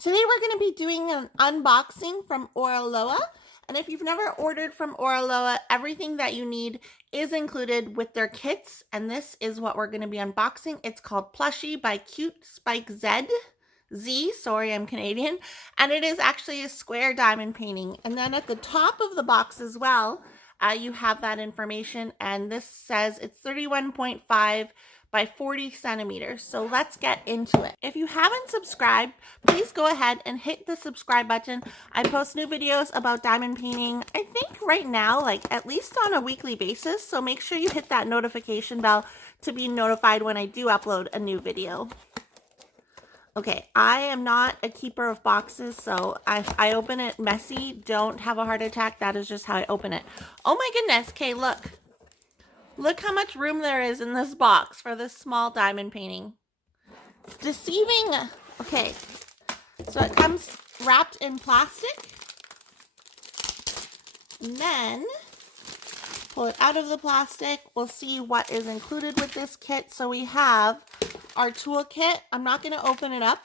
Today we're going to be doing an unboxing from Oraloa. And if you've never ordered from Oraloa, everything that you need is included with their kits. And this is what we're going to be unboxing. It's called Plushie by Cutespike Z. Sorry, I'm Canadian. And it is actually a square diamond painting. And then at the top of the box as well, you have that information. And this says it's 31.5 by 40 centimeters. So let's get into it. If you haven't subscribed, please go ahead and hit the subscribe button. I post new videos about diamond painting, I think right now, like at least on a weekly basis. So make sure you hit that notification bell to be notified when I do upload a new video. Okay, I am not a keeper of boxes, so I open it messy. Don't have a heart attack. That is just how I open it. Oh my goodness. Okay, look. Look how much room there is in this box for this small diamond painting. It's deceiving. Okay, so it comes wrapped in plastic. And then pull it out of the plastic. We'll see what is included with this kit. So we have our tool kit. I'm not going to open it up,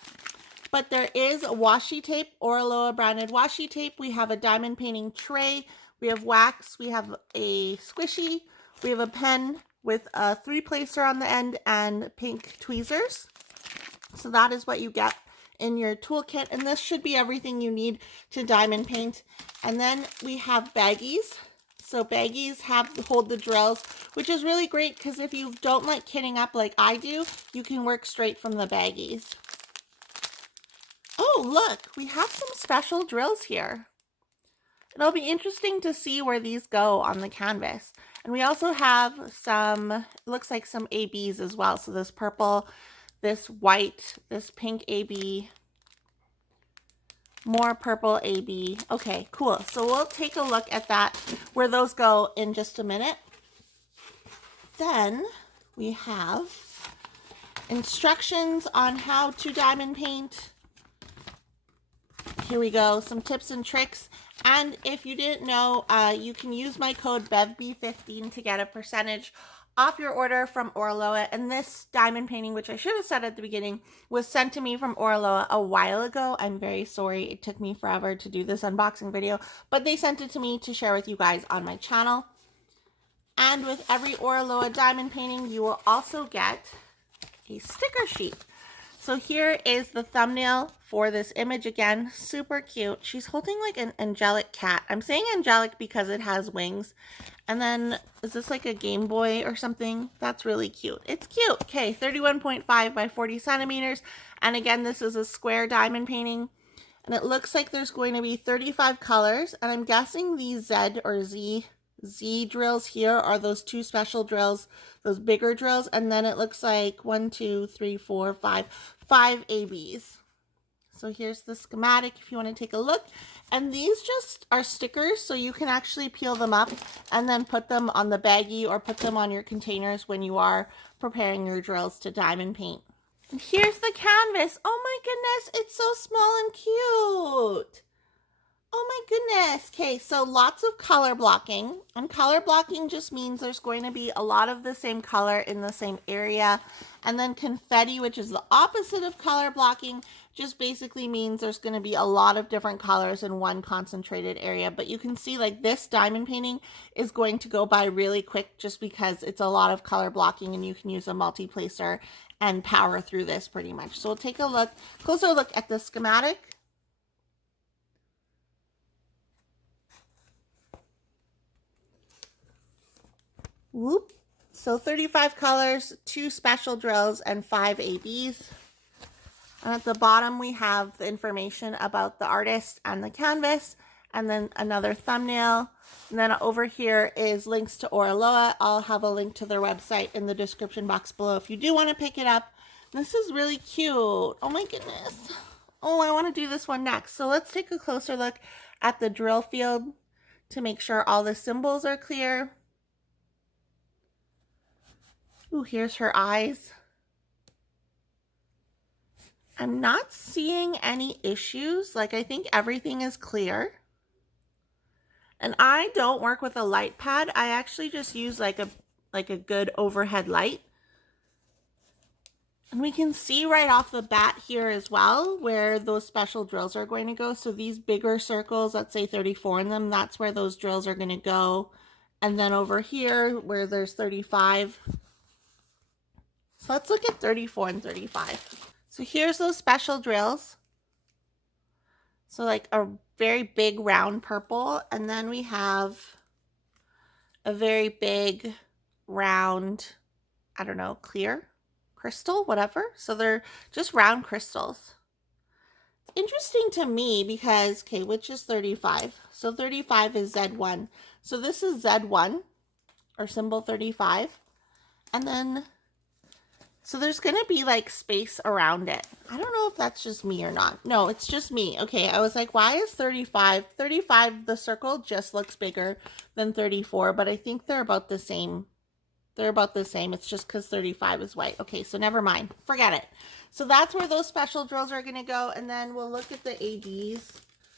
but there is washi tape, Oraloa branded washi tape. We have a diamond painting tray. We have wax. We have a squishy. We have a pen with a 3-placer on the end and pink tweezers. So that is what you get in your toolkit. And this should be everything you need to diamond paint. And then we have baggies. So baggies hold the drills, which is really great because if you don't like kitting up like I do, you can work straight from the baggies. Oh, look, we have some special drills here. It'll be interesting to see where these go on the canvas. And we also have some, it looks like some ABs as well. So this purple, this white, this pink AB, more purple AB. Okay, cool. So we'll take a look at that, where those go in just a minute. Then we have instructions on how to diamond paint. Here we go, some tips and tricks. And if you didn't know, you can use my code bevbeecrafts to get a percentage off your order from Oraloa. And this diamond painting, which I should have said at the beginning, was sent to me from Oraloa a while ago. I'm very sorry it took me forever to do this unboxing video, but they sent it to me to share with you guys on my channel. And with every Oraloa diamond painting, you will also get a sticker sheet. So here is the thumbnail for this image again. Super cute. She's holding like an angelic cat. I'm saying angelic because it has wings. And then, is this like a Game Boy or something? That's really cute. It's cute. Okay, 31.5 by 40 centimeters. And again, this is a square diamond painting. And it looks like there's going to be 35 colors. And I'm guessing these Z drills here are those 2 special drills, those bigger drills. And then it looks like 5 ABs. So here's the schematic if you want to take a look. And these just are stickers, so you can actually peel them up and then put them on the baggie or put them on your containers when you are preparing your drills to diamond paint. And here's the canvas. Oh my goodness, it's so small and cute. Oh my goodness. Okay, so lots of color blocking. And color blocking just means there's going to be a lot of the same color in the same area. And then confetti, which is the opposite of color blocking, just basically means there's going to be a lot of different colors in one concentrated area. But you can see like this diamond painting is going to go by really quick just because it's a lot of color blocking and you can use a multi-placer and power through this pretty much. So we'll take a closer look at the schematic. Whoop. So 35 colors, 2 special drills, and 5 ABs. And at the bottom, we have the information about the artist and the canvas, and then another thumbnail. And then over here is links to Oraloa. I'll have a link to their website in the description box below if you do want to pick it up. This is really cute. Oh my goodness. Oh, I want to do this one next. So let's take a closer look at the drill field to make sure all the symbols are clear. Ooh, here's her eyes. I'm not seeing any issues. Like, I think everything is clear. And I don't work with a light pad. I actually just use like a good overhead light. And we can see right off the bat here as well where those special drills are going to go. So these bigger circles, let's say 34 in them, that's where those drills are going to go. And then over here where there's 35. So let's look at 34 and 35. So here's those special drills. So like a very big round purple. And then we have a very big round, I don't know, clear crystal, whatever. So they're just round crystals. Interesting to me because, okay, which is 35? So 35 is Z1. So this is Z1 or symbol 35. And then, so there's going to be like space around it. I don't know if that's just me or not. No, it's just me. Okay, I was like, why is 35? 35, the circle just looks bigger than 34, but I think they're about the same. They're about the same. It's just because 35 is white. Okay, so never mind. Forget it. So that's where those special drills are going to go. And then we'll look at the ABs.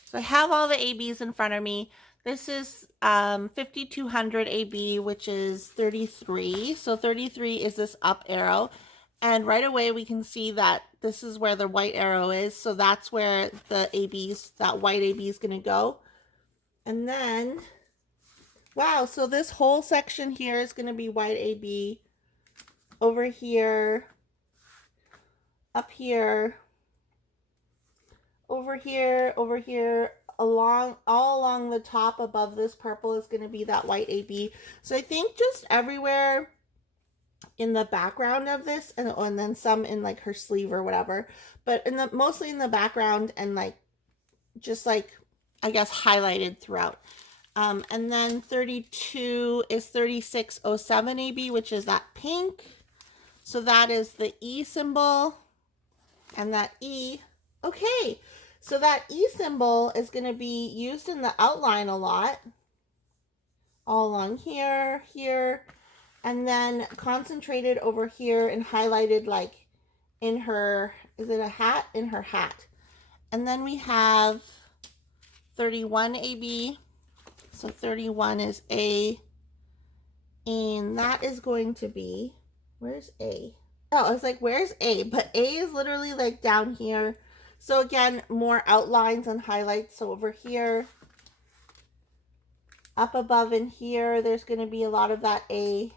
So I have all the ABs in front of me. This is 5200 AB, which is 33. So 33 is this up arrow. And right away we can see that this is where the white arrow is. So that's where the ABs, that white AB is going to go. And then... wow, so this whole section here is going to be white AB. Over here, up here, over here, over here, all along the top above this purple is going to be that white AB. So I think just everywhere in the background of this, and then some in like her sleeve or whatever, but mostly in the background and like just like, I guess, highlighted throughout. And then 32 is 3607 AB, which is that pink. So that is the E symbol. And that E, okay. So that E symbol is going to be used in the outline a lot. All along here, here. And then concentrated over here and highlighted like in her, is it a hat? In her hat. And then we have 31 AB. So 31 is A, and that is going to be, where's A? Oh, I was like, where's A? But A is literally like down here. So again, more outlines and highlights. So over here, up above in here, there's going to be a lot of that A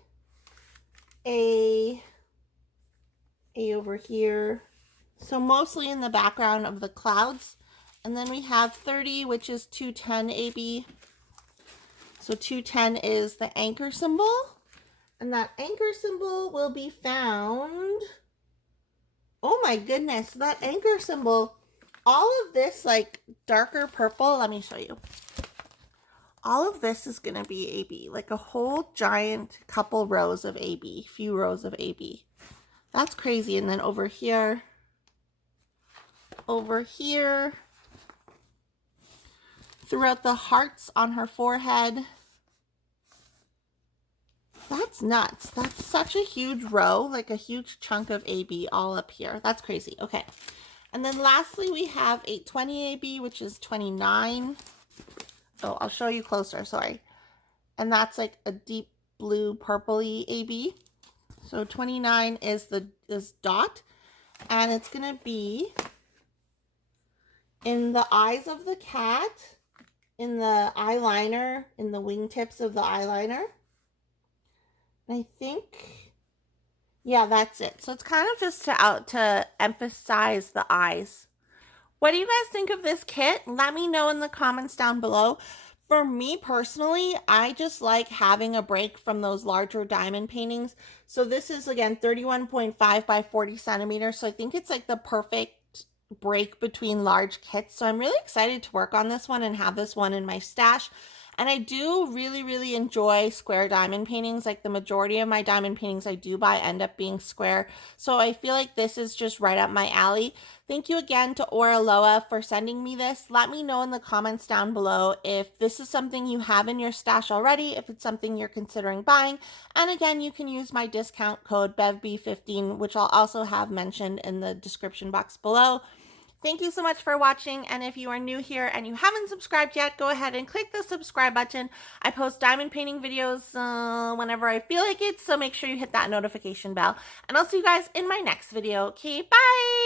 over here. So mostly in the background of the clouds. And then we have 30, which is 210 AB. So 210 is the anchor symbol, and that anchor symbol will be found, oh my goodness, that anchor symbol, all of this like darker purple, let me show you. All of this is going to be AB, like a whole giant couple rows of AB, few rows of AB. That's crazy. And then over here, throughout the hearts on her forehead. That's nuts. That's such a huge row, like a huge chunk of AB all up here. That's crazy. Okay. And then lastly, we have 820 AB, which is 29. Oh, I'll show you closer. Sorry. And that's like a deep blue purpley AB. So 29 is this dot, and it's going to be in the eyes of the cat, in the eyeliner, in the wingtips of the eyeliner. I think, yeah, that's it. So it's kind of just to emphasize the eyes. What do you guys think of this kit? Let me know in the comments down below. For me personally, I just like having a break from those larger diamond paintings. So this is, again, 31.5 by 40 centimeters. So I think it's like the perfect break between large kits. So I'm really excited to work on this one and have this one in my stash. And I do really, really enjoy square diamond paintings. Like the majority of my diamond paintings I do buy end up being square. So I feel like this is just right up my alley. Thank you again to Oraloa for sending me this. Let me know in the comments down below if this is something you have in your stash already, if it's something you're considering buying. And again, you can use my discount code bevbeecrafts, which I'll also have mentioned in the description box below. Thank you so much for watching, and if you are new here and you haven't subscribed yet, go ahead and click the subscribe button. I post diamond painting videos whenever I feel like it, so make sure you hit that notification bell. And I'll see you guys in my next video. Okay, bye!